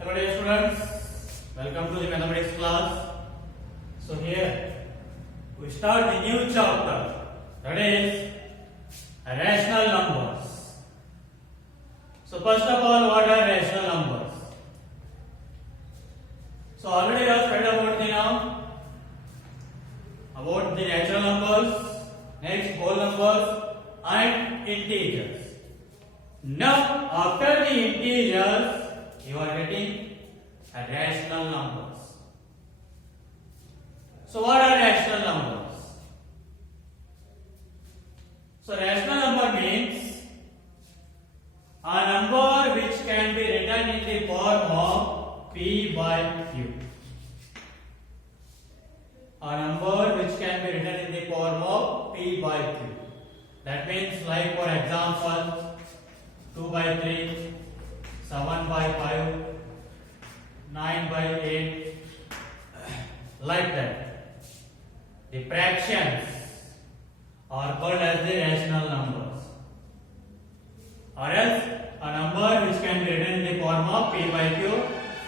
Hello dear students, welcome to the mathematics class. So here we start the new chapter, that is rational numbers. So first of all, what are rational numbers? So already we have studied about the natural numbers, next whole numbers and integers. Now after the integers you are getting rational numbers. So what are rational numbers? So rational number means a number which can be written in the form of P by Q. A number which can be written in the form of P by Q. That means, like for example, 2 by 3, 7 by 5, 9 by 8, like that. The fractions are called as the rational numbers. Or else, a number which can be written in the form of P by Q,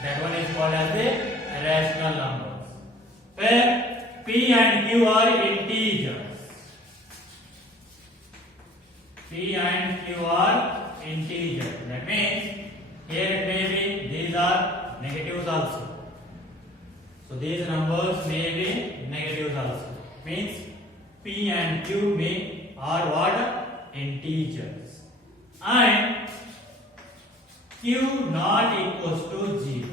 that one is called as the rational numbers. Where P and Q are integers. P and Q are integers. That means here it may be these are negatives also. So these numbers may be negatives also. Means P and Q are what? Integers. And Q not equals to 0.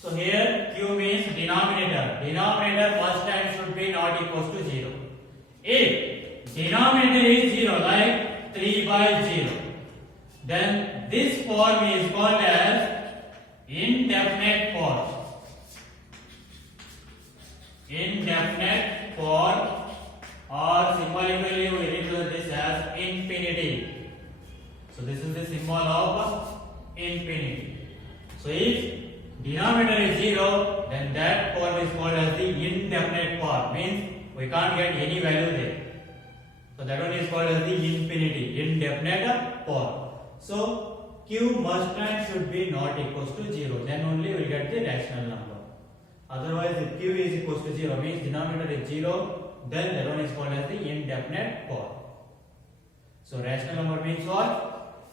So here Q means denominator. Denominator first time should be not equals to 0. If denominator is 0, like 3 by 0, then this form is called as indefinite form. Indefinite form, or symbolically we represent this as infinity. So this is the symbol of infinity. So if denominator is 0, then that form is called as the indefinite form. Means we can't get any value there. So that one is called as the infinity, indefinite form. So Q must and should be not equals to 0. Then only we will get the rational number. Otherwise, if Q is equals to 0 means denominator is 0, then that one is called as the indefinite form. So rational number means what?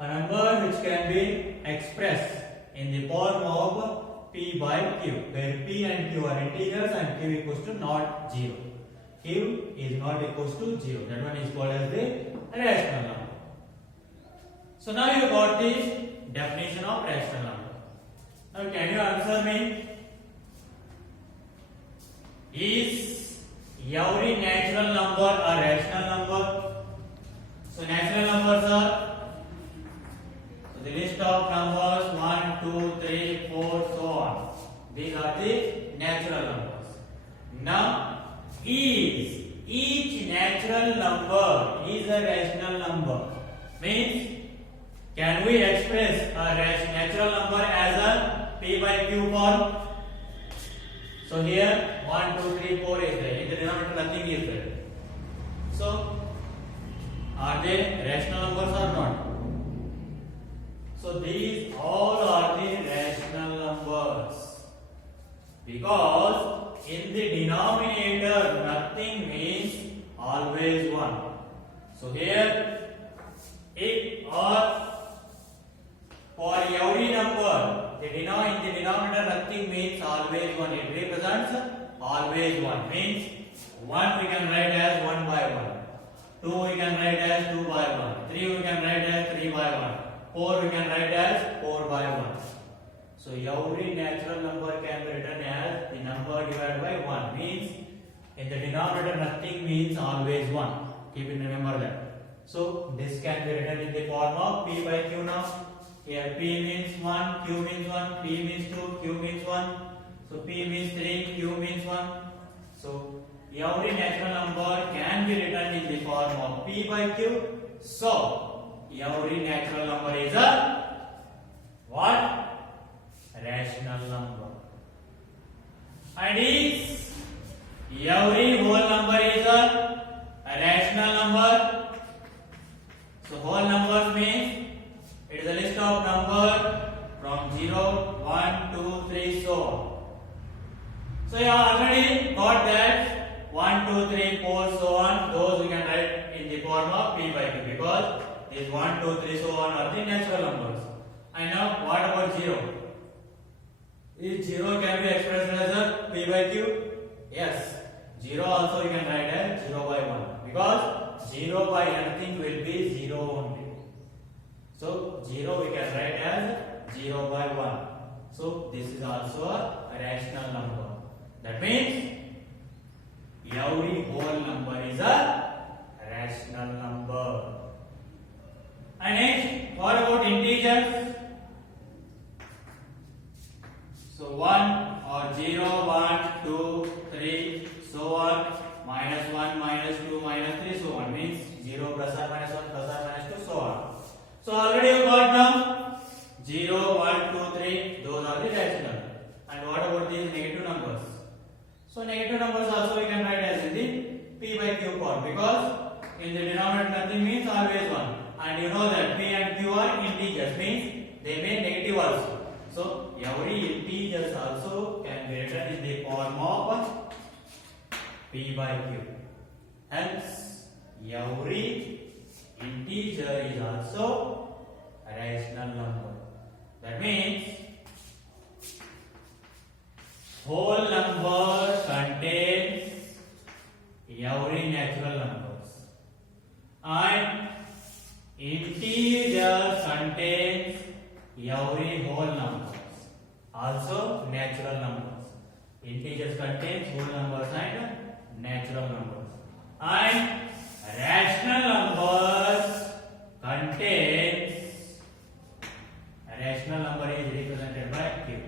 A number which can be expressed in the form of P by Q, where P and Q are integers and Q equals to not 0. Q is not equals to 0. That one is called as the rational number. So now you got the definition of rational number. Now can you answer me? Is every natural number a rational number? So natural numbers are, so the list of numbers 1, 2, 3, 4, so on. These are the natural numbers. Now is each natural number is a rational number? Means can we express a natural number as a P by Q form? So here 1, 2, 3, 4 is there. In the denominator nothing is there. So are they rational numbers or not? So these all are the rational numbers. Because in the denominator nothing means always 1. So here if or for every number in the denominator nothing means always 1. It represents always 1. Means 1 we can write as 1 by 1. 2 we can write as 2 by 1. 3 we can write as 3 by 1. 4 we can write as 4 by 1. So every natural number can be written as the number divided by 1. Means in the denominator nothing means always 1. Keep it, remember that. So this can be written in the form of P by Q now. Here P means 1, Q means 1, P means 2, Q means 1. So P means 3, Q means 1. So every natural number can be written in the form of P by Q. So every natural number is a what? Rational number. And is every whole number is a rational number. So whole numbers means it is a list of numbers This 1, 2, 3, so on are the natural numbers. And now what about 0? Is 0 can be expressed as a p by q? Yes. 0 also you can write as 0 by 1 because 0 by anything will be 0 only. So 0 we can write as 0 by 1. So this is also a rational number. That means every whole number is a rational number. And next, what about integers? So 1 or 0, 1, 2, 3, so on, minus 1, minus 2, minus 3, so on. Means 0 plus or minus 1 plus or minus 2, so on. So already you got them 0, 1, 2, 3, those are the rational. And what about these negative numbers? So negative numbers also we can write as in the p by q form because in the denominator nothing means always 1. And you know that p and q are integers, means they may negative also. So every integers also can be written in the form of p by q. Hence every integer is also a rational number. That means whole number contains every natural numbers and integer contains every whole numbers, also natural numbers. Integers contains whole numbers and natural numbers, and rational numbers contains, a rational number is represented by q.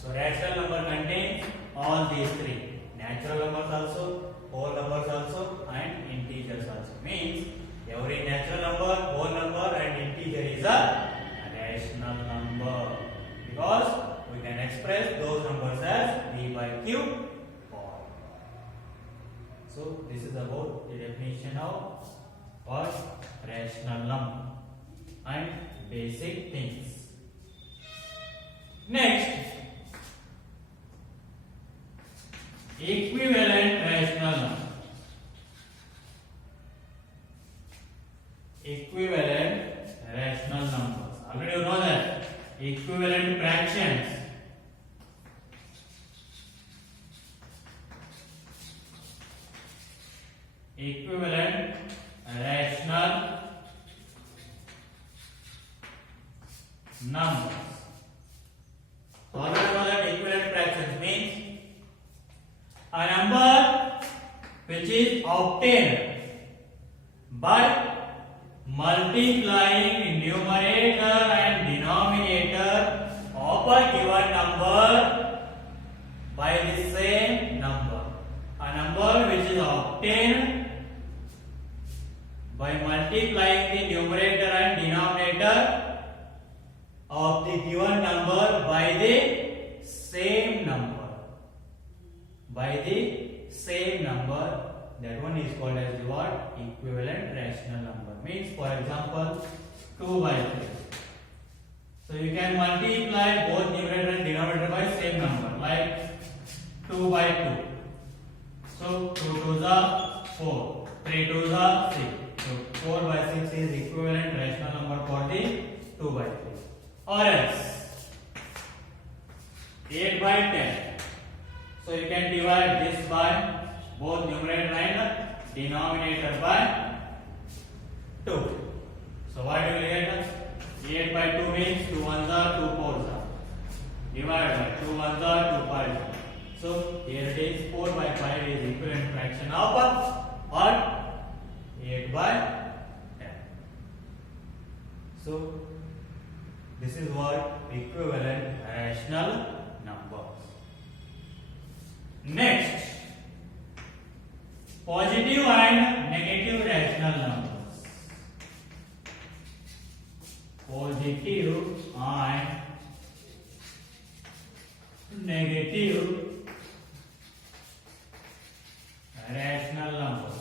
So rational number contains all these three, natural numbers also, whole numbers also, and integers also. Means every natural number, whole number, and integer is a rational number because we can express those numbers as p by q form. So this is about the definition of what rational number and basic things. Next, equivalent rational number. Equivalent rational numbers. Already you know that. Equivalent fractions. Equivalent rational numbers. Already you know that equivalent fractions means a number which is obtained by multiplying numerator and denominator of a given number by the same number. A number which is obtained by multiplying the numerator and denominator of the given number by the same number. By the same number, that one is called as the what? Equivalent rational number. Means, for example, 2 by 3. So you can multiply both numerator and denominator by same number, like 2 by 2. So 2 2s are 4, 3 2s are 6. So 4 by 6 is equivalent rational number for the 2 by 3. Or else 8 by 10. So you can divide this by both numerator and denominator by 2. So what do you get? 8 by 2 means 2 ones are 2 4s are. Divide by 2 ones are 2 5s are. So here it is 4 by 5 is equivalent fraction of what? 8 by 10. So this is what equivalent rational numbers. Next, positive and negative rational numbers. Positive and negative rational numbers.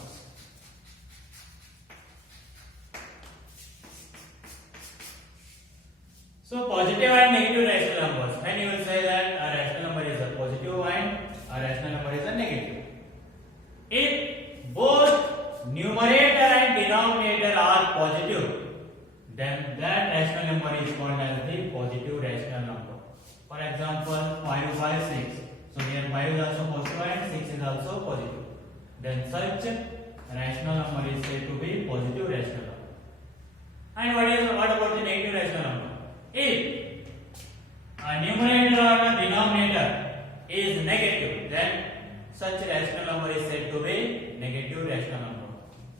So positive and negative rational numbers. When you will say that a rational number is a positive and a rational number is a negative. If both numerator and denominator are positive, then that rational number is called as the positive rational number. For example, 5 by 6. So here 5 is also positive and 6 is also positive. Then such rational number is said to be positive rational number. And what about the negative rational number? If a numerator or a denominator is negative, then such rational number is said to be negative rational number.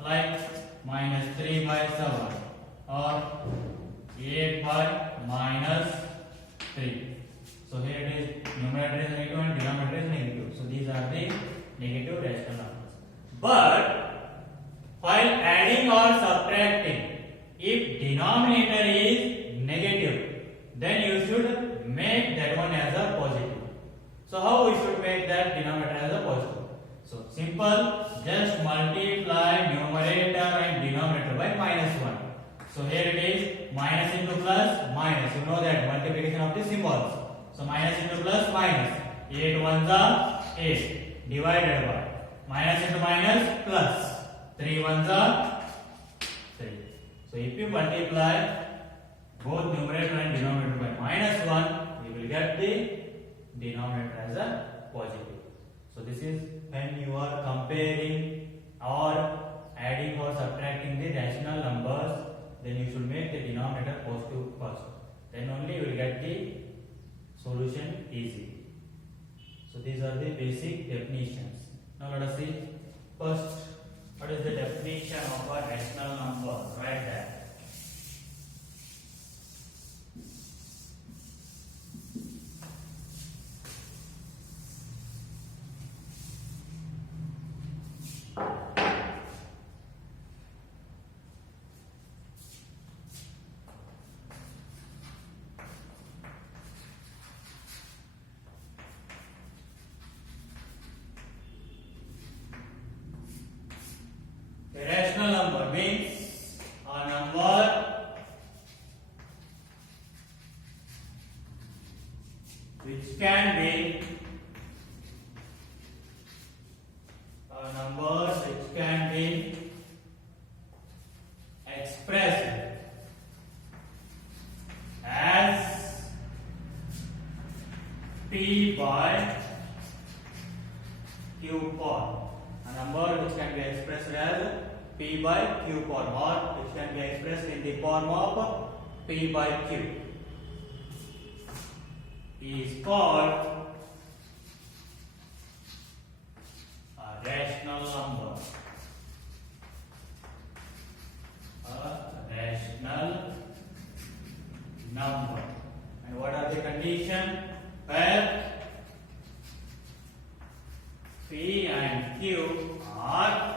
Like minus 3 by 7 or 8 by minus 3. So here it is, numerator is negative and denominator is negative. So these are the negative rational numbers. But while adding or subtracting, if denominator is negative, then you should make that one as a positive. So how we should make that denominator as a positive? So simple, just multiply numerator and denominator by minus 1. So here it is minus into plus minus. You know that multiplication of the symbols. So minus into plus minus. 8 ones are 8 divided by minus into minus plus 3 ones are 3. So if you multiply both numerator and denominator by minus 1, you will get the denominator as a positive. So this is when you are comparing or adding or subtracting the rational numbers, then you should make the denominator positive first. Then only you will get the solution easy. So these are the basic definitions. Now let us see first what is the definition of a rational number. Write that. A rational number means a number which can be expressed as P by Q form. A number which can be expressed as P by Q form, or which can be expressed in the form of P by Q, is called a rational number. A rational number. And what are the conditions? Where P and Q are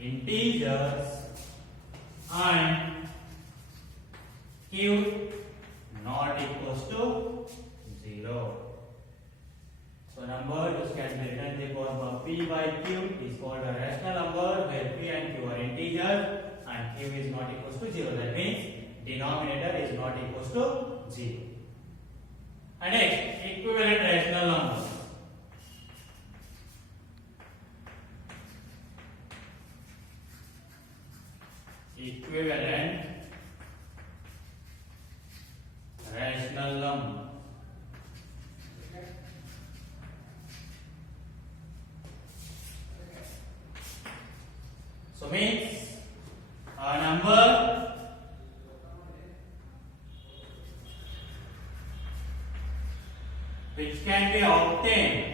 integers and Q not equals to 0. So number which can be written in the form of P by Q is called a rational number where P and Q are integers and Q is not equals to 0. That means denominator is not equals to 0. And next, equivalent rational numbers. Equivalent rational number. So means a number which can be obtained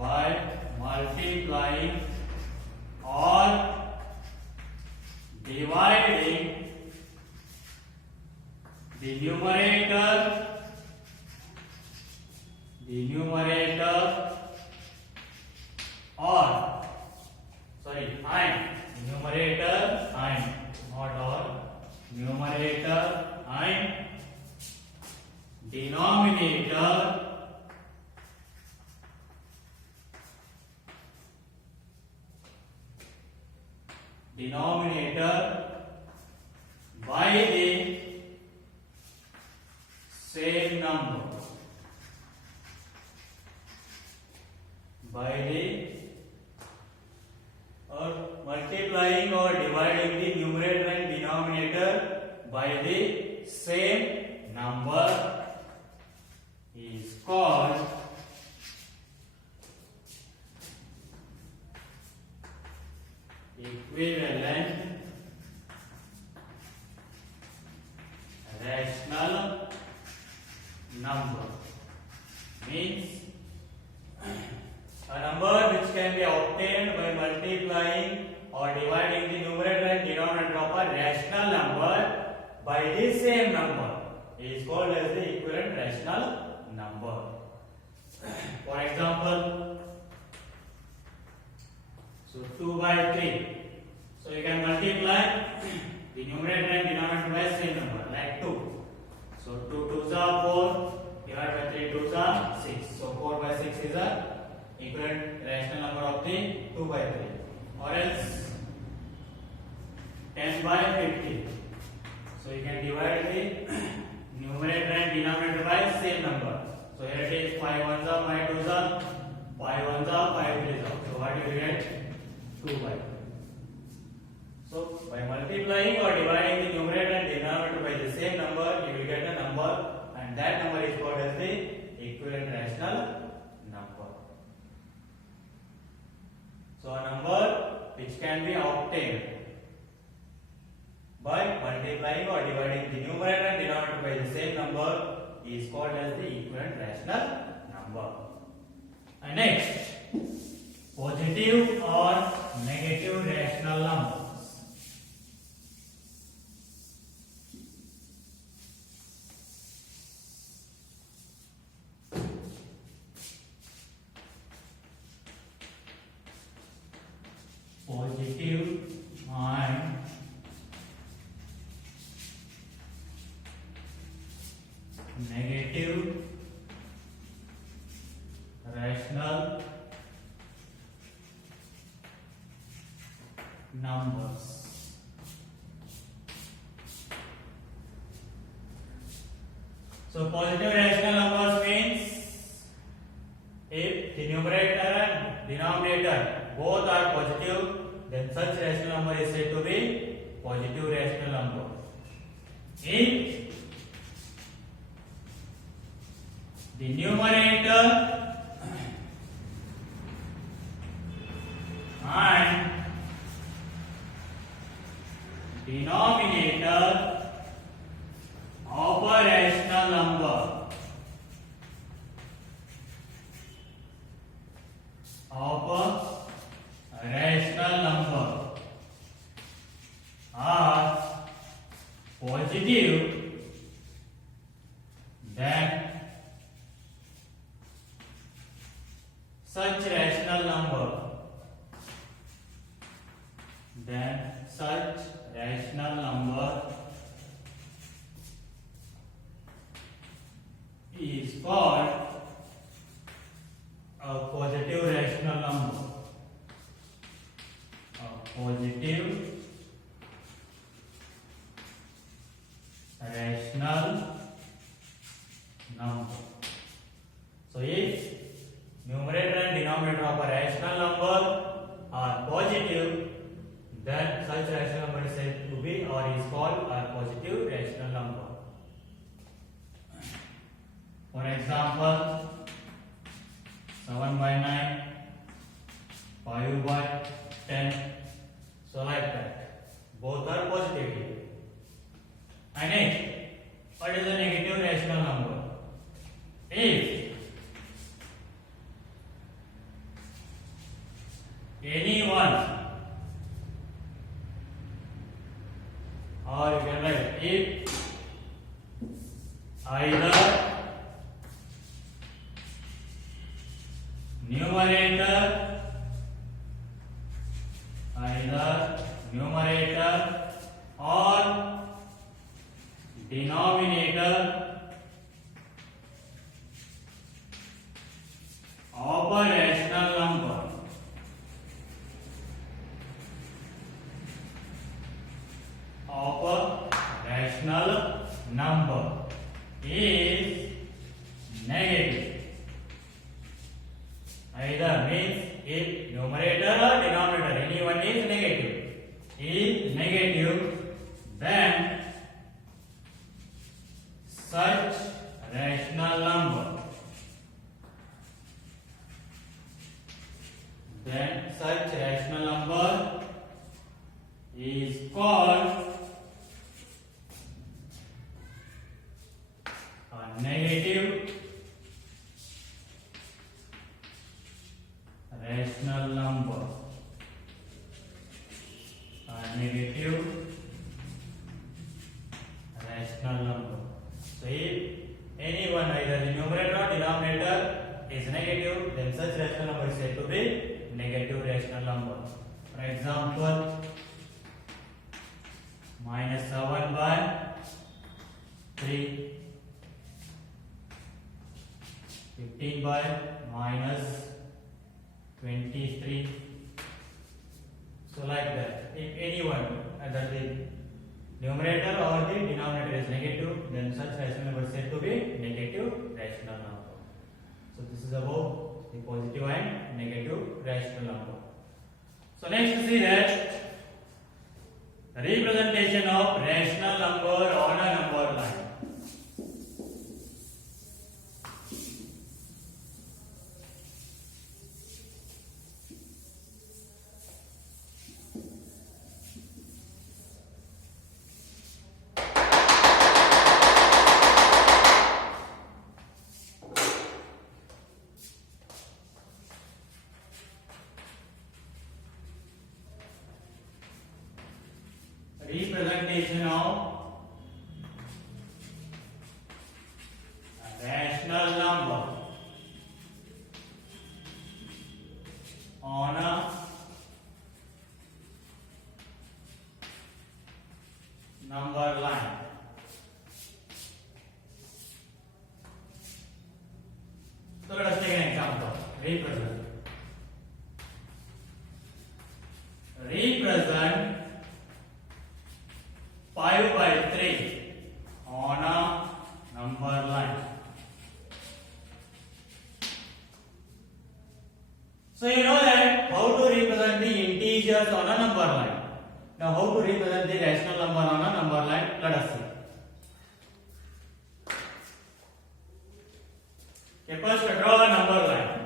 by multiplying or dividing the numerator or numerator and not or numerator and denominator denominator by the same number. By the or multiplying or dividing the numerator and denominator by the same number is called equivalent rational number. Means a number which can be obtained by multiplying or dividing the numerator and denominator of a rational number by the same number is called as the equivalent rational number. For example, so 2 by 3. So you can multiply the numerator and denominator by same number like 2. So 2 2s are 4 divided by 3 2s are 6. So 4 by 6 is a equivalent rational number of the 2 by 3. Or else 10 by 50. So you can divide the numerator and denominator by same number. So here it is 5 ones are 5 twos are 5 ones are 5 threes are. So what you will get? 2 by 2. So by multiplying or dividing the numerator and denominator by the same number, you will get a number, and that number is called as the equivalent rational number. So a number which can be obtained by multiplying or dividing the numerator and denominator by the same number is called as the equivalent rational number. And next, positive or negative rational numbers. Positive and negative rational numbers. So positive rational numbers means if the numerator and denominator both are positive, then such rational number is said to be positive rational number. If the numerator and denominator of a rational number are positive, then such rational number is called a positive rational number. A positive rational number. So if numerator and denominator of a rational number are positive, then such rational number is said to be or is called a positive rational number. For example, 7 by 9, 5 by 10, so like that. Both are positive here. And next, what is a negative rational number? If any one, or you can write if either numerator or denominator negative rational number and negative rational number. So if any one, either the numerator or denominator is negative, then such rational number is said to be negative rational number. For example, minus 7 by 3, 15 by minus 23. So like that, if anyone, either the numerator or the denominator is negative, then such rational number is said to be negative rational number. So this is about the positive and negative rational number. So next see that representation of rational number on a number line. Representation of a rational number on a number line. So let us take an example. Represent 5 by 3 on a number line. So you know that how to represent the integers on a number line. Now how to represent the rational number on a number line? Let us see. Okay, first draw a number line.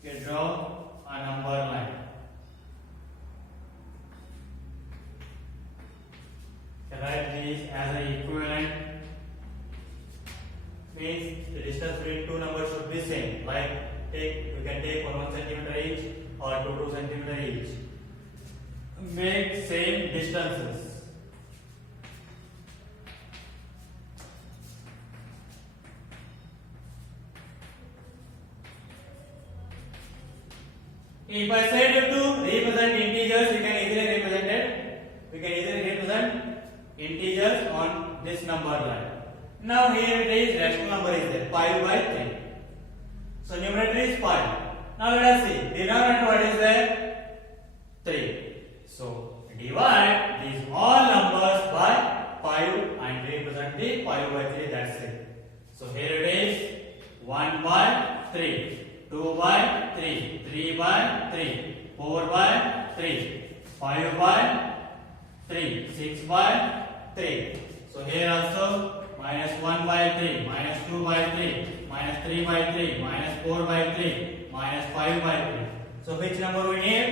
Okay, draw a number line. Okay, write this as an equivalent. Means the distance between two numbers should be same. Like you can take 1 centimeter each or 2 centimeter each. Make same distances. If I said to represent integers, we can easily represent integers on this number line. Now here it is, rational number is there, 5 by 3. So numerator is 5. Now let us see, denominator what is there? 3. So divide these all numbers by 5 and represent the 5 by 3, that's it. So here it is, 1 by 3. 2 by 3, 3 by 3, 4 by 3, 5 by 3, 6 by 3. So here also minus 1 by 3, minus 2 by 3, minus 3 by 3, minus 4 by 3, minus 5 by 3. So which number we need?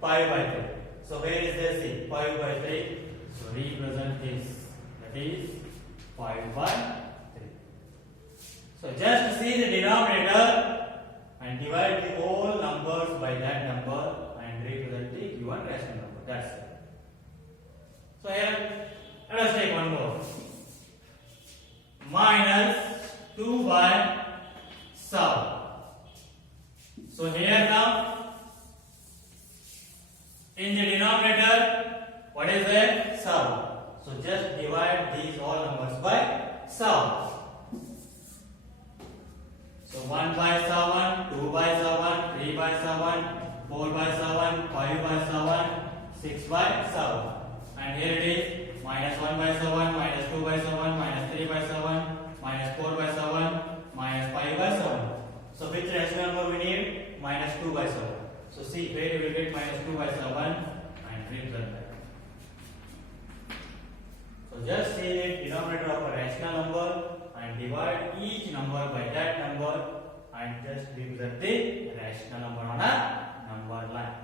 5 by 3. So where is this C? 5 by 3. So represent this. That is 5 by 3. So just see the denominator and divide the whole numbers by that number and represent the given rational number. That's it. So here, let us take one more. Minus 2 by 7. So here now, in the denominator, what is there? 7. So just divide these all numbers by 7. So 1 by 7, 2 by 7, 3 by 7, 4 by 7, 5 by 7, 6 by 7. And here it is, minus 1 by 7, minus 2 by 7, minus 3 by 7, minus 4 by 7, minus 5 by 7. So which rational number we need? Minus each number by that number and just represent the rational number on a number line.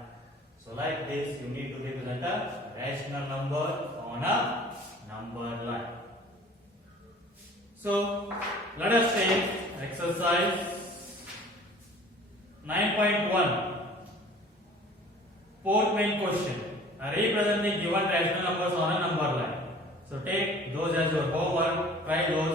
So like this you need to represent a rational number on a number line. So let us take exercise 9.1. Fourth main question. Represent the given rational numbers on a number line. So take those as your homework. Try those